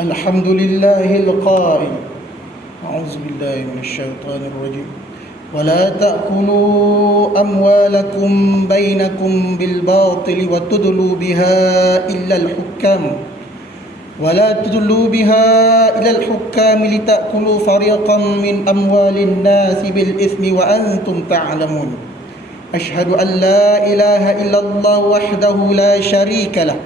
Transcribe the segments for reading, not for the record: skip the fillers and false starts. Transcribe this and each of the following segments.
الحمد لله القائل أعوذ بالله من الشيطان الرجيم ولا تأكلوا أموالكم بينكم بالباطل وتدلوا بها إلا الحكام لتأكلوا فريقا من أموال الناس بالإثم وأنتم تعلمون أشهد أن لا إله إلا الله وحده لا شريك له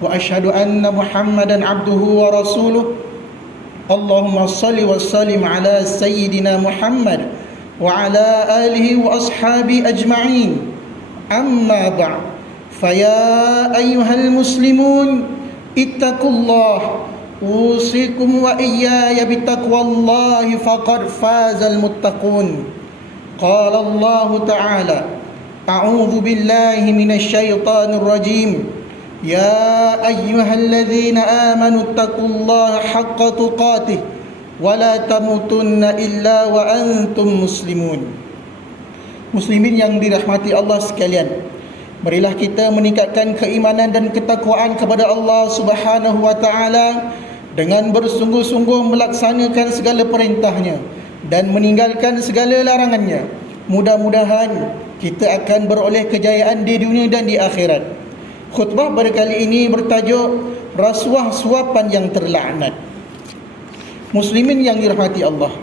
وأشهد أن محمدا عبده ورسوله اللهم صل وسلم على سيدنا محمد وعلى آله وأصحابه أجمعين أما بعد فيا أيها المسلمون اتقوا الله أوصيكم وإياي بتقوى الله فقد فاز المتقون قال الله تعالى أعوذ بالله من الشيطان الرجيم يا أيها الذين آمنوا اتقوا الله حق تقاته ولا تموتن إلا وأنتم مسلمون. Muslimin yang dirahmati Allah sekalian, marilah kita meningkatkan keimanan dan ketakwaan kepada Allah Subhanahu wa taala dengan bersungguh-sungguh melaksanakan segala perintahnya dan meninggalkan segala larangannya. Mudah-mudahan kita akan beroleh kejayaan di dunia dan di akhirat. Khutbah pada kali ini bertajuk rasuah suapan yang terlaknat. Muslimin yang dirahmati Allah,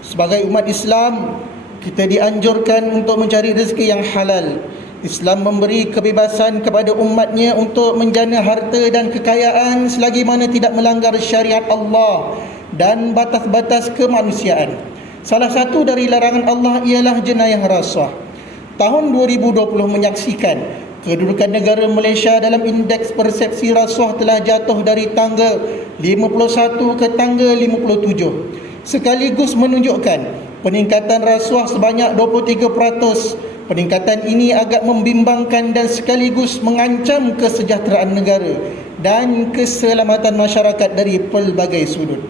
sebagai umat Islam, kita dianjurkan untuk mencari rezeki yang halal. Islam memberi kebebasan kepada umatnya untuk menjana harta dan kekayaan selagi mana tidak melanggar syariat Allah dan batas-batas kemanusiaan. Salah satu dari larangan Allah ialah jenayah rasuah. Tahun 2020 menyaksikan kedudukan negara Malaysia dalam indeks persepsi rasuah telah jatuh dari tangga 51 ke tangga 57, sekaligus menunjukkan peningkatan rasuah sebanyak 23%. Peningkatan ini agak membimbangkan dan sekaligus mengancam kesejahteraan negara dan keselamatan masyarakat dari pelbagai sudut.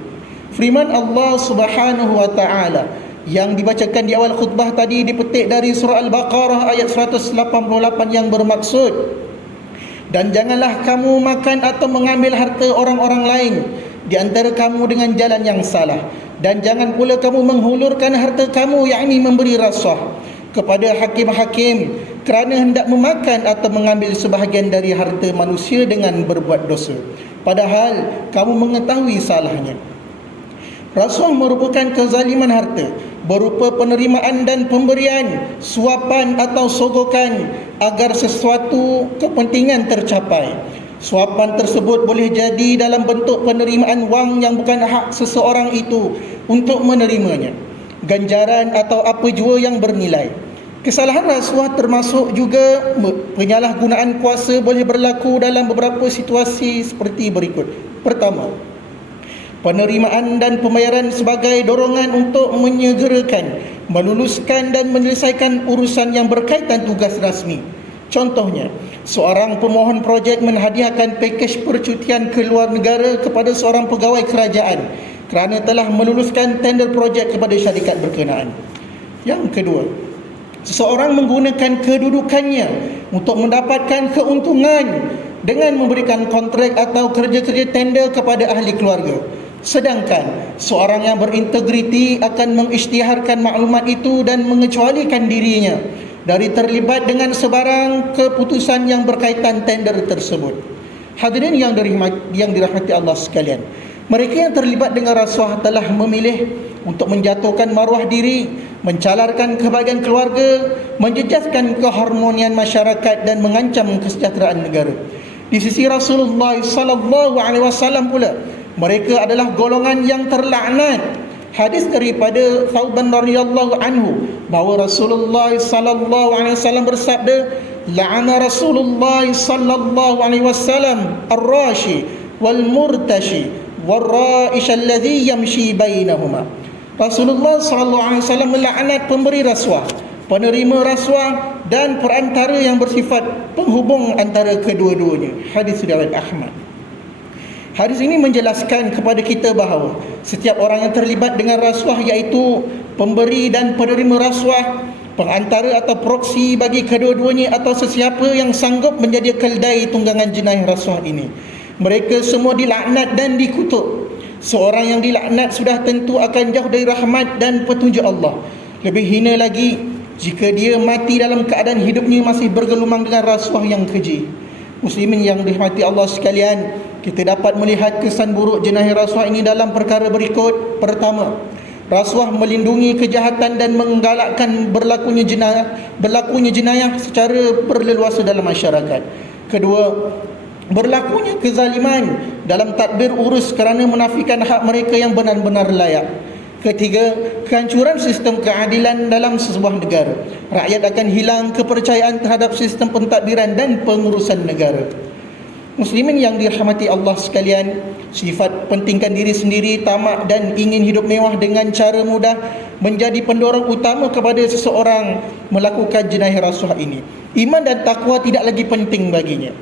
Firman Allah Subhanahu wa taala yang dibacakan di awal khutbah tadi dipetik dari surah Al-Baqarah ayat 188 yang bermaksud, dan janganlah kamu makan atau mengambil harta orang-orang lain di antara kamu dengan jalan yang salah, dan jangan pula kamu menghulurkan harta kamu, yakni memberi rasuah kepada hakim-hakim kerana hendak memakan atau mengambil sebahagian dari harta manusia dengan berbuat dosa, padahal kamu mengetahui salahnya. Rasuah merupakan kezaliman harta berupa penerimaan dan pemberian, suapan atau sogokan agar sesuatu kepentingan tercapai. Suapan tersebut boleh jadi dalam bentuk penerimaan wang yang bukan hak seseorang itu untuk menerimanya, ganjaran atau apa jua yang bernilai. Kesalahan rasuah termasuk juga penyalahgunaan kuasa boleh berlaku dalam beberapa situasi seperti berikut. Pertama, penerimaan dan pembayaran sebagai dorongan untuk menyegerakan, meluluskan dan menyelesaikan urusan yang berkaitan tugas rasmi. Contohnya, seorang pemohon projek menghadiahkan pakej percutian ke luar negara kepada seorang pegawai kerajaan kerana telah meluluskan tender projek kepada syarikat berkenaan. Yang kedua, seseorang menggunakan kedudukannya untuk mendapatkan keuntungan dengan memberikan kontrak atau kerja-kerja tender kepada ahli keluarga, sedangkan seorang yang berintegriti akan mengisytiharkan maklumat itu dan mengecualikan dirinya dari terlibat dengan sebarang keputusan yang berkaitan tender tersebut. Hadirin yang dirahmati Allah sekalian, mereka yang terlibat dengan rasuah telah memilih untuk menjatuhkan maruah diri, mencalarkan kebahagiaan keluarga, menjejaskan keharmonian masyarakat dan mengancam kesejahteraan negara. Di sisi Rasulullah sallallahu alaihi wasallam pula, mereka adalah golongan yang terlaknat. Hadis daripada Thauban radhiyallahu anhu bahawa Rasulullah sallallahu alaihi wasallam bersabda, la'ana Rasulullah sallallahu alaihi wasallam ar-rashi wal murtashi wal ra'ish alladhi yamshi bainahuma. Rasulullah sallallahu alaihi wasallam melaknat pemberi rasuah, penerima rasuah dan perantara yang bersifat penghubung antara kedua-duanya. Hadis riwayat Ahmad. Hadis ini menjelaskan kepada kita bahawa setiap orang yang terlibat dengan rasuah, iaitu pemberi dan penerima rasuah, pengantara atau proksi bagi kedua-duanya atau sesiapa yang sanggup menjadi keldai tunggangan jenayah rasuah ini, mereka semua dilaknat dan dikutuk. Seorang yang dilaknat sudah tentu akan jauh dari rahmat dan petunjuk Allah. Lebih hina lagi jika dia mati dalam keadaan hidupnya masih bergelumang dengan rasuah yang keji. Muslimin yang dirahmati Allah sekalian, kita dapat melihat kesan buruk jenayah rasuah ini dalam perkara berikut. Pertama, rasuah melindungi kejahatan dan menggalakkan berlakunya jenayah secara berleluasa dalam masyarakat. Kedua, berlakunya kezaliman dalam tadbir urus kerana menafikan hak mereka yang benar-benar layak. Ketiga, kehancuran sistem keadilan dalam sebuah negara. Rakyat akan hilang kepercayaan terhadap sistem pentadbiran dan pengurusan negara. Muslimin yang dirahmati Allah sekalian, sifat pentingkan diri sendiri, tamak dan ingin hidup mewah dengan cara mudah menjadi pendorong utama kepada seseorang melakukan jenayah rasuah ini. Iman dan takwa tidak lagi penting baginya.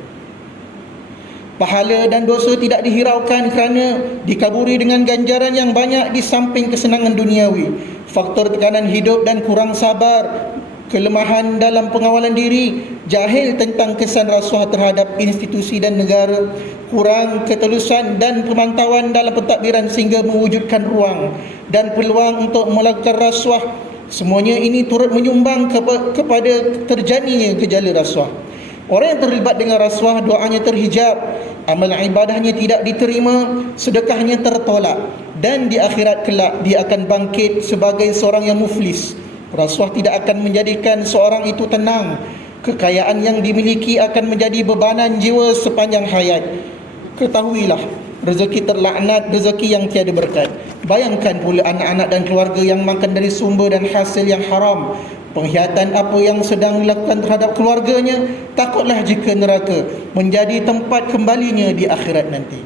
Pahala dan dosa tidak dihiraukan kerana dikaburi dengan ganjaran yang banyak di samping kesenangan duniawi. Faktor tekanan hidup dan kurang sabar, kelemahan dalam pengawalan diri, jahil tentang kesan rasuah terhadap institusi dan negara, kurang ketelusan dan pemantauan dalam pentadbiran sehingga mewujudkan ruang dan peluang untuk melakukan rasuah. Semuanya ini turut menyumbang kepada terjadinya gejala rasuah. Orang yang terlibat dengan rasuah, doanya terhijab, amal ibadahnya tidak diterima, sedekahnya tertolak, dan di akhirat kelak dia akan bangkit sebagai seorang yang muflis. Rasuah tidak akan menjadikan seorang itu tenang. Kekayaan yang dimiliki akan menjadi bebanan jiwa sepanjang hayat. Ketahuilah, rezeki terlaknat, rezeki yang tiada berkat. Bayangkan pula anak-anak dan keluarga yang makan dari sumber dan hasil yang haram. Pengkhianatan apa yang sedang dilakukan terhadap keluarganya, takutlah jika neraka menjadi tempat kembalinya di akhirat nanti.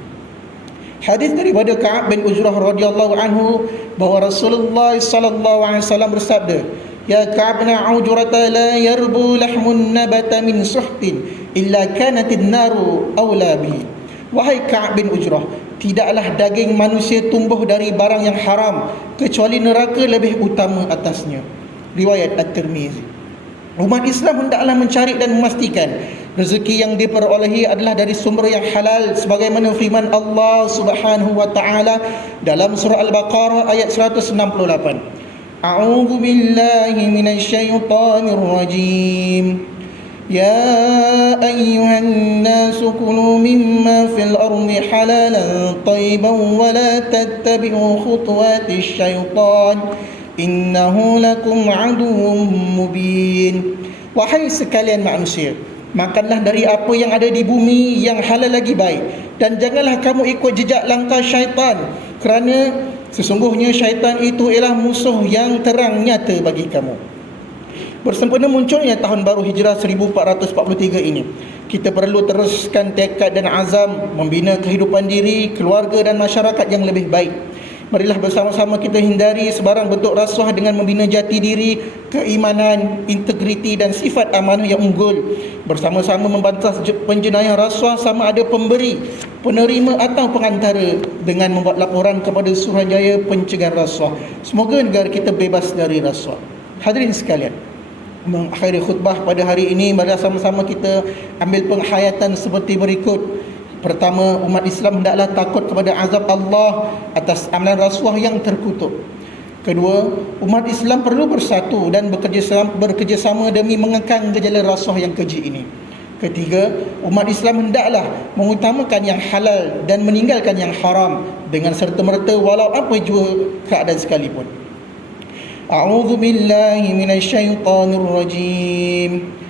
Hadis daripada Ka'ab bin Ujrah radhiyallahu anhu bahawa Rasulullah sallallahu alaihi wasallam bersabda, "Ya Ka'ab bin Ujrah, la yarbu lahmun nabata min suhtin illa kanatid naru awla bihi." Wahai Ka'ab bin Ujrah, tidaklah daging manusia tumbuh dari barang yang haram kecuali neraka lebih utama atasnya. Riwayat At-Tirmizi. Umat Islam hendaklah mencari dan memastikan rezeki yang diperolehi adalah dari sumber yang halal sebagaimana firman Allah Subhanahu wa taala dalam surah Al-Baqarah ayat 168. A'udzu billahi minasyaitonir rajim. Ya ayyuhan nasu kulu mimma fil ardi halalan thayyiban wa la tattabi'u khutuwatis syaitan. Innahu lakum aduwwum mubin. Wahai sekalian manusia, makanlah dari apa yang ada di bumi yang halal lagi baik, dan janganlah kamu ikut jejak langkah syaitan, kerana sesungguhnya syaitan itu ialah musuh yang terang nyata bagi kamu. Bersempena munculnya tahun baru Hijrah 1443 ini, kita perlu teruskan tekad dan azam membina kehidupan diri, keluarga dan masyarakat yang lebih baik. Marilah bersama-sama kita hindari sebarang bentuk rasuah dengan membina jati diri, keimanan, integriti dan sifat amanah yang unggul. Bersama-sama membantah penjenayah rasuah sama ada pemberi, penerima atau pengantara dengan membuat laporan kepada Suruhanjaya Pencegahan Rasuah. Semoga negara kita bebas dari rasuah. Hadirin sekalian, mengakhiri khutbah pada hari ini, mari sama-sama kita ambil penghayatan seperti berikut. Pertama, umat Islam hendaklah takut kepada azab Allah atas amalan rasuah yang terkutuk. Kedua, umat Islam perlu bersatu dan bekerjasama demi mengekang gejala rasuah yang keji ini. Ketiga, umat Islam hendaklah mengutamakan yang halal dan meninggalkan yang haram dengan serta-merta walau apa jua keadaan sekalipun. A'udzu billahi minasyaitonir rajim.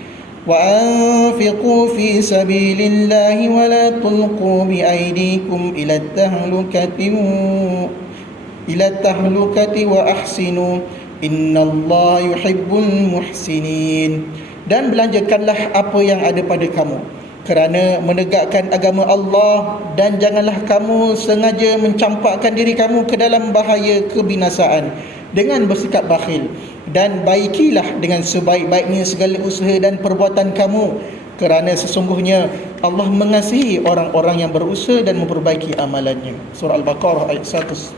وأنفقوا في سبيل الله ولا تلقوا بأيديكم إلى التهلكة وأحسنوا إن الله يحب المحسنين. Dan belanjakanlah apa yang ada pada kamu kerana menegakkan agama Allah, dan janganlah kamu sengaja mencampakkan diri kamu ke dalam bahaya kebinasaan dengan bersikap bakhil, dan baikilah dengan sebaik-baiknya segala usaha dan perbuatan kamu, kerana sesungguhnya Allah mengasihi orang-orang yang berusaha dan memperbaiki amalannya. Surah Al-Baqarah ayat 195.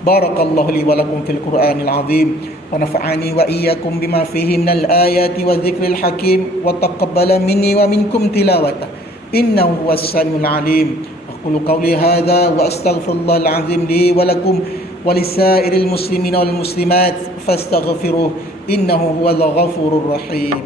Barakallahu li wa lakum fil Qur'anil azim wa nafa'ani wa iyyakum bima fihi minal ayati wa dzikril hakim wa taqabbala minni wa minkum tilawatah إنه هو السميع العليم. أقول قولي هذا وأستغفر الله العظيم لي ولكم ولسائر المسلمين والمسلمات فاستغفروه إنه هو الغفور الرحيم.